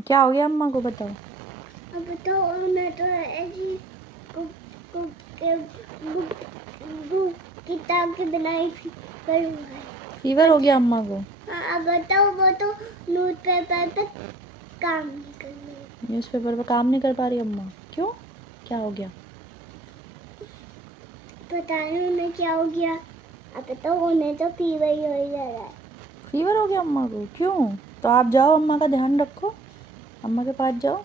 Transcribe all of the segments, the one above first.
क्या हो गया अम्मा को बताओ। अब तो मैं तो ऐसी किताब की बनाई करूँगा। फीवर हो गया अम्मा को। अब बताओ वो तो न्यूज़पेपर पे काम नहीं कर रही। न्यूज़पेपर पे काम नहीं कर पा रही अम्मा, क्यों, क्या हो गया? पता नहीं उन्हें क्या हो गया। अब तो उन्हें तो फीवर ही हो जा रहा है। फीवर हो गया अम्मा को, क्यों? तो आप जाओ, अम्मा का ध्यान रखो, अम्मा के पास जाओ।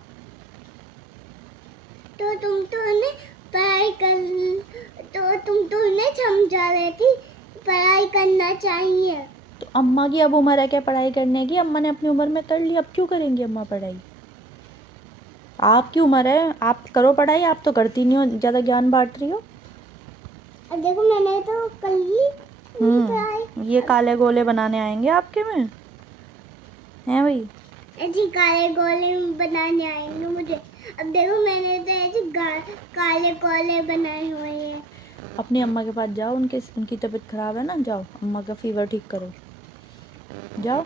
तो तुम तो उन्हें पढ़ाई कर, तो तुम तो उन्हें समझा रही थी पढ़ाई करना चाहिए। तो अम्मा की अब उम्र है क्या पढ़ाई करने की? अम्मा ने अपनी उम्र में कर ली, अब क्यों करेंगी अम्मा पढ़ाई? आपकी उम्र है, आप करो पढ़ाई, आप तो करती नहीं हो, ज़्यादा ज्ञान बांट रही हो। अब देखो मैंने तो कर ली पढ़ाई। ये काले गोले बनाने आएंगे आपके में, हैं भाई? ऐसे काले गोले बनाने आएंगे मुझे। अब देखो मैंने तो ऐसे काले गोले बनाए हुए हैं। अपनी अम्मा के पास जाओ, उनकी तबीयत खराब है ना, जाओ अम्मा का फीवर ठीक करो, जाओ।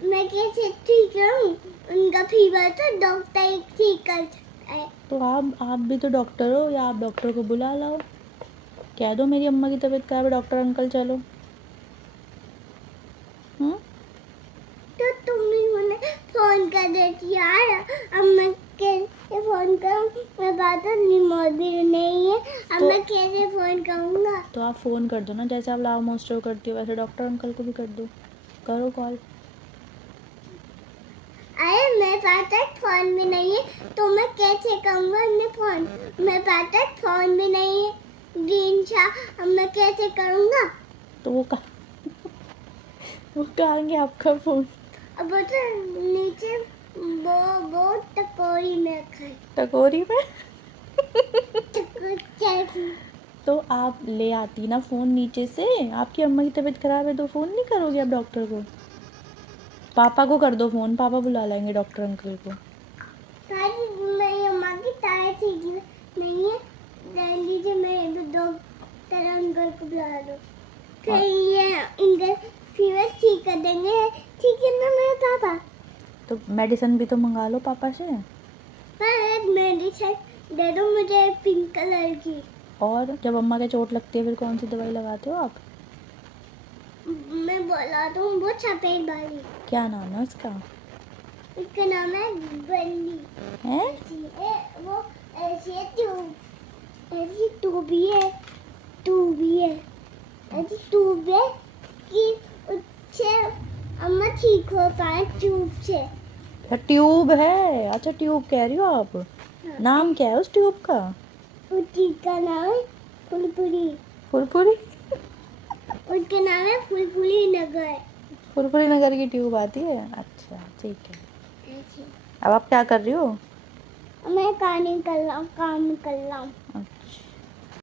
मैं कैसे ठीक करूं? उनका फीवर तो डॉक्टर ही ठीक कर सकता है। तो आप भी तो डॉक्टर हो, या आप डॉक्टर को बुला लाओ, कह दो मेरी अम्मा की तबीयत खराब है, डॉक्टर अंकल चलो। तो तुम ही उन्हें फोन कर देती यार। अम्मा कैसे फोन करूं? मेरे पास तो रिमोट भी नहीं है। अब मैं कैसे फोन करूंगा? तो आप फ़ोन कर दो ना, जैसे आप लाव मोस्टर करती हो वैसे डॉक्टर अंकल को भी कर दो, करो कॉल। अरे मेरे पास तो फोन भी नहीं है, तो मैं कैसे करूंगा उन्हें फोन? मेरे पास तो फोन भी नहीं है ग्रीन सा, अब मैं कैसे करूंगा? तो वो कहेंगे आपका फ़ोन। अब वो तो नीचे वो टकोरी में रखा है। टकोरी में टकोरी। तो आप ले आती ना फ़ोन नीचे से, आपकी अम्मा की तबीयत खराब है तो फ़ोन नहीं करोगे आप डॉक्टर को? पापा को कर दो फ़ोन, पापा बुला लेंगे डॉक्टर अंकल को। मेरी अम्मा की तबीयत ठीक नहीं है, जल्दी से मेरे डॉक्टर अंकल को बुला दो। कहीं ये इनका फीवर ठीक कर देंगे, ठीक है ना मेरे पापा? तो मेडिसिन भी तो मंगा लो पापा से। पर मेडिसिन दे दो मुझे पिंक कलर की। और जब अम्मा के चोट लगती है फिर कौन सी दवाई लगाते हो आप? मैं बोला तो वो सफेद वाली। क्या नाम है उसका? उसका नाम है बल्ली। है वो ऐसी ट्यूब, ऐसी ट्यूब भी है, ट्यूब भी है, ऐसी ट्यूब है कि उससे अम्मा ठीक हो पाए ट्यूब से। ट्यूब है, अच्छा ट्यूब कह रही हो आप। हाँ। नाम क्या है उस ट्यूब का? उस ट्यूब का नाम है फुलपुरी। फुरफुरी? उसका नाम है फुलपुरी नगर। फुरफुरी नगर की ट्यूब आती है, अच्छा ठीक है। ऐसे अब आप क्या कर रही हो? मैं काम कर रहा हूँ।